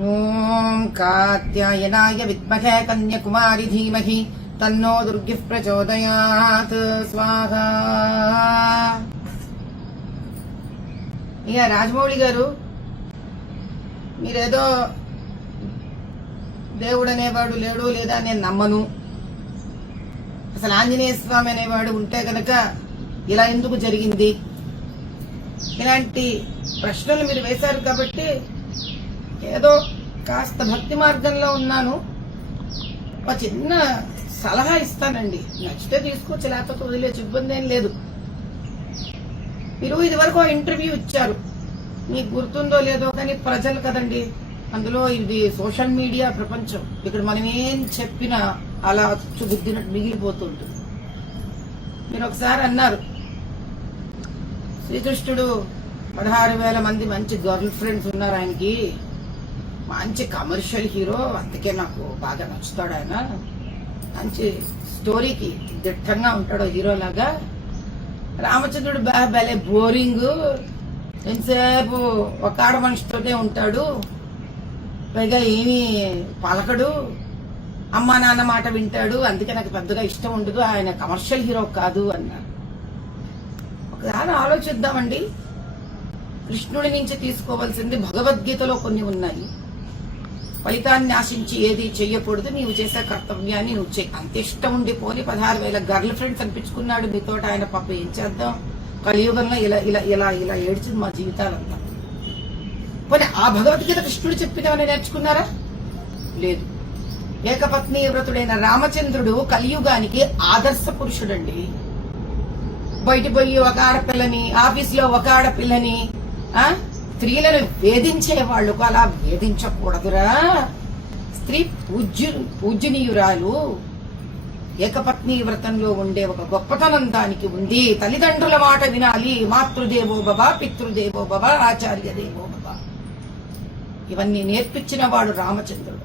ఓం కాత్యాయనాయ విద్మహే కన్యకుమారి ధీమహి తన్నో దుర్గి ప్రచోదయాత్. స్వాహ. ఇక రాజమౌళి గారు మీరేదో దేవుడు అనేవాడు లేడు లేదా నేను నమ్మను. అసలు ఆంజనేయ స్వామి అనేవాడు ఉంటే గనక ఇలా ఎందుకు జరిగింది? ఇలాంటి ప్రశ్నలు మీరు వేశారు కాబట్టి ఏదో కాస్త భక్తి మార్గంలో ఉన్నాను. ఒక చిన్న సలహా ఇస్తానండి. నచ్చితే తీసుకోవచ్చు లేకపోతే వదిలేచ్చు ఇబ్బంది ఏం లేదు. మీరు ఇది వరకు ఇంటర్వ్యూ ఇచ్చారు. మీకు గుర్తుందో లేదో కానీ ప్రజలు కదండి అందులో ఇది సోషల్ మీడియా ప్రపంచం. ఇక్కడ మనం ఏం చెప్పినా అలా చుబుద్దినట్టు మిగిలిపోతుంటుంది. మీరు ఒకసారి అన్నారు శ్రీకృష్ణుడు పదహారు వేల మంది మంచి గర్ల్ ఫ్రెండ్స్ ఉన్నారు ఆయనకి. మంచి కమర్షియల్ హీరో అందుకే నాకు బాగా నచ్చుతాడు ఆయన. మంచి స్టోరీకి దిట్టంగా ఉంటాడు హీరో లాగా. రామచంద్రుడు బాగా భలే బోరింగ్ ఎంతసేపు ఒక ఆడ మనిషితోనే ఉంటాడు. పైగా ఏమీ పలకడు. అమ్మా నాన్న మాట వింటాడు. అందుకే నాకు పెద్దగా ఇష్టం ఉండదు. ఆయన కమర్షియల్ హీరో కాదు అన్నారు ఒకసారి ఆలోచిద్దామండి. కృష్ణుడి నుంచి తీసుకోవాల్సింది భగవద్గీతలో కొన్ని ఉన్నాయి. ఫలితాన్ని ఆశించి ఏది చెయ్యకూడదు నీవు చేసే కర్తవ్యాన్ని నువ్వు చెయ్యి అంత ఇష్టం ఉండి పోని పదహారు వేల గర్ల్ ఫ్రెండ్స్ అనిపించుకున్నాడు. మీతో ఆయన పాప ఏం చేద్దాం? కలియుగంలో ఇలా ఇలా ఇలా ఇలా ఏడ్చింది మా జీవితాలంతా. పోనీ ఆ భగవద్గీత కృష్ణుడు చెప్పినవని నేర్చుకున్నారా? లేదు. ఏకపత్ని వ్రతుడైన రామచంద్రుడు కలియుగానికి ఆదర్శ పురుషుడండి. బయట పోయి ఒక ఆడపిల్లని ఆఫీస్లో ఒక ఆడపిల్లని ఆ? స్త్రీలను వేధించే వాళ్ళు అలా వేధించకూడదురా. స్త్రీ పూజ్యు పూజనీయురాలు ఏకపత్ని వ్రతంలో ఉండే ఒక గొప్పతనం దానికి ఉంది. తల్లిదండ్రుల మాట వినాలి. మాతృదేవో బబా పితృదేవో బబ ఆచార్య దేవో బవ ఇవన్నీ నేర్పించిన వాడు రామచంద్రుడు.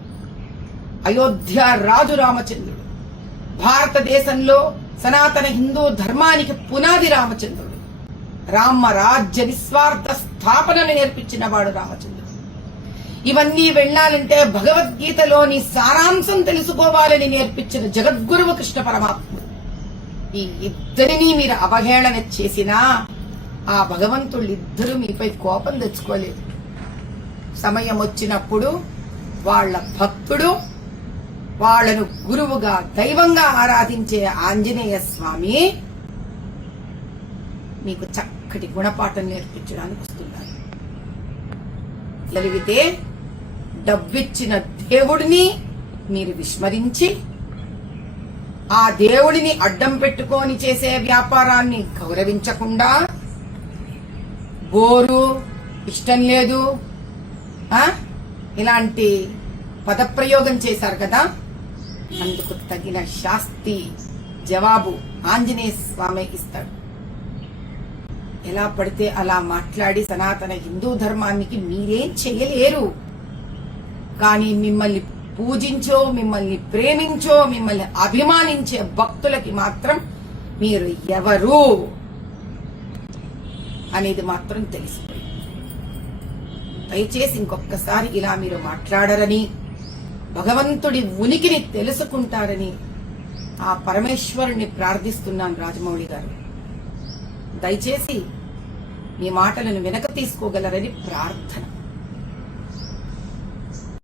అయోధ్య రాజు రామచంద్రుడు. భారతదేశంలో సనాతన హిందూ ధర్మానికి పునాది రామచంద్రుడు. రామరాజ్య నిస్వార్థ స్థాపనను నేర్పించిన వాడు రామచంద్రుడు. ఇవన్నీ వెళ్ళాలంటే భగవద్గీతలోని సారాంశం తెలుసుకోవాలని నేర్పించిన జగద్గురువు కృష్ణ పరమాత్ముడు. ఈ ఇద్దరిని మీరు అవహేళన చేసినా ఆ భగవంతుళ్ళు ఇద్దరు మీపై కోపం తెచ్చుకోలేదు. సమయం వచ్చినప్పుడు వాళ్ళ భక్తుడు వాళ్ళను గురువుగా దైవంగా ఆరాధించే ఆంజనేయ స్వామి మీకు చక్కటి గుణపాఠం నేర్పించడానికి వస్తున్నారు. జరిగితే డబ్బిచ్చిన దేవుడిని మీరు విస్మరించి ఆ దేవుడిని అడ్డం పెట్టుకొని చేసే వ్యాపారాన్ని గౌరవించకుండా బోరు ఇష్టం లేదు ఇలాంటి పదప్రయోగం చేశారు కదా? అందుకు తగిన శాస్తి జవాబు ఆంజనేయ స్వామి ఇస్తాడు. ఎలా పడితే అలా మాట్లాడి సనాతన హిందూ ధర్మానికి మీరేం చేయలేరు. కానీ మిమ్మల్ని పూజించో మిమ్మల్ని ప్రేమించో మిమ్మల్ని అభిమానించే భక్తులకి మాత్రం మీరు ఎవరు? అనేది మాత్రం తెలిసిపోయింది. దయచేసి ఇంకొకసారి ఇలా మీరు మాట్లాడరని భగవంతుడి ఉనికిని తెలుసుకుంటారని ఆ పరమేశ్వరుణ్ణి ప్రార్థిస్తున్నాను రాజమౌళి గారు. దయచేసి మీ మాటలను వెనక తీసుకోగలరని ప్రార్థన.